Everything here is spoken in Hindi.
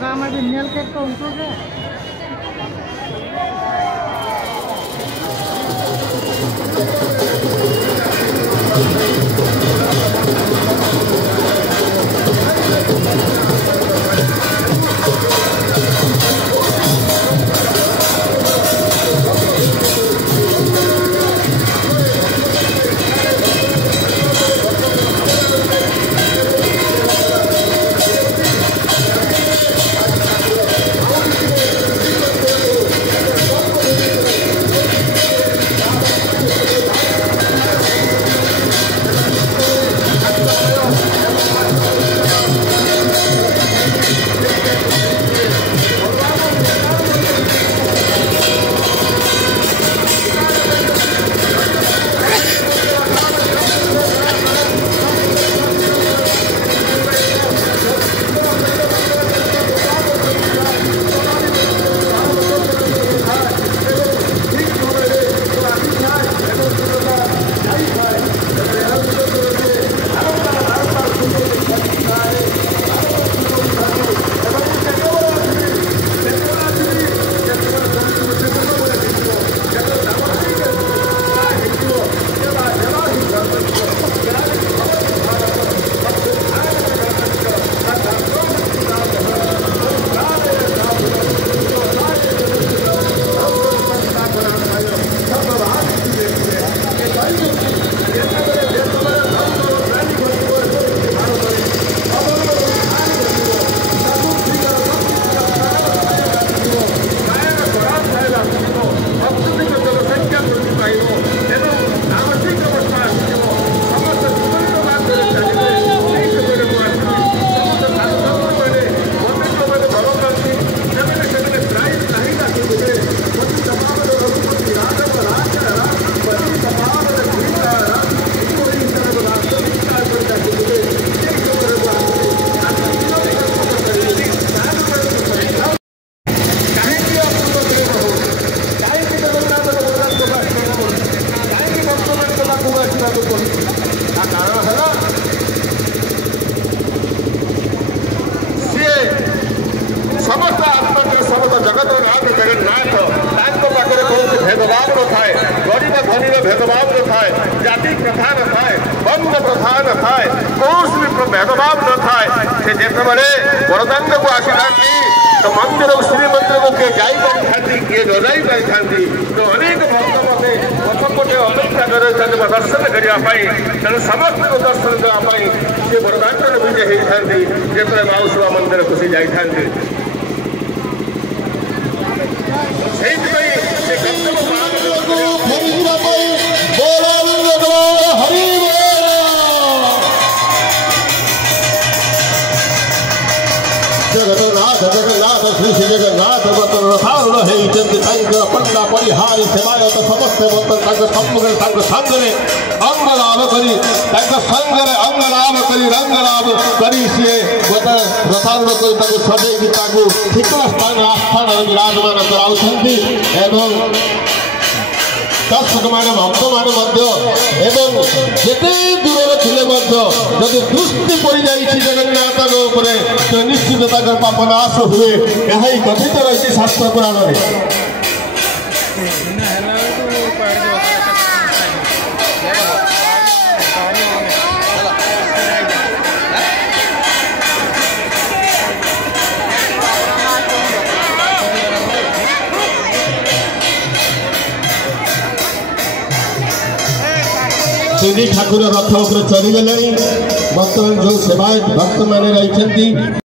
Kami binil ke tunggu ke. समस्त आत्मक समस्त जगत नाथ जगन्नाथ पाखे कौन भेदभाव न थाए गरीब धनी भेदभाव न थाए जाति प्रथा न थाए वर्ण प्रथा न थाए कौन भेदभाव न थाए से जिते बड़दांड को आसी तो मंदिर श्रीमंदिर को किए जाई किए न जाई तो अनेक भक्त मते पछपटे अपेक्षा कर दर्शन करने तेणु समस्त को दर्शन देवाई सी बड़दांड विजय होती जिते माउसुआ मंदिर को सी जाती जगन्नाथ जगन्नाथ श्री श्री जगन्नाथ पंडा परिहारी सेवायत समस्त सम्मुखे संगे अंग लाभ करी संगे अंग लाभ करी रंग लाभ करी सी रथारूढ़ कर सजै शिखर स्थान आस्थान विराजमान कराउछन्ति दर्शक मान भक्त मान जेते दूर थे जदि दृष्टि पड़ जाए जगन्नाथ तो निश्चित पाप नाश हुए यह कथित रही शास्त्र पुराण में। ठाकुर रथ उपर चढ़ीगले बर्तमान जो सेवायत भक्त मान रही।